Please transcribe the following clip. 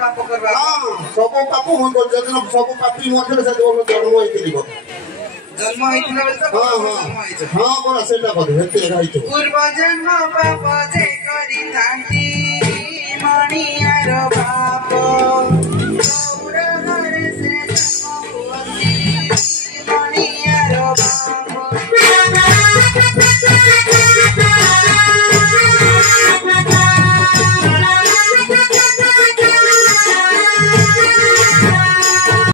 पाप करबा हां सब पाप हो तो जदन सब पापी मध्य से जन्म होइतिबो जन्म होइतिला बेले हां हां हां बोला सेटा बोल हेते गाइतो पूर्व जन्म पाप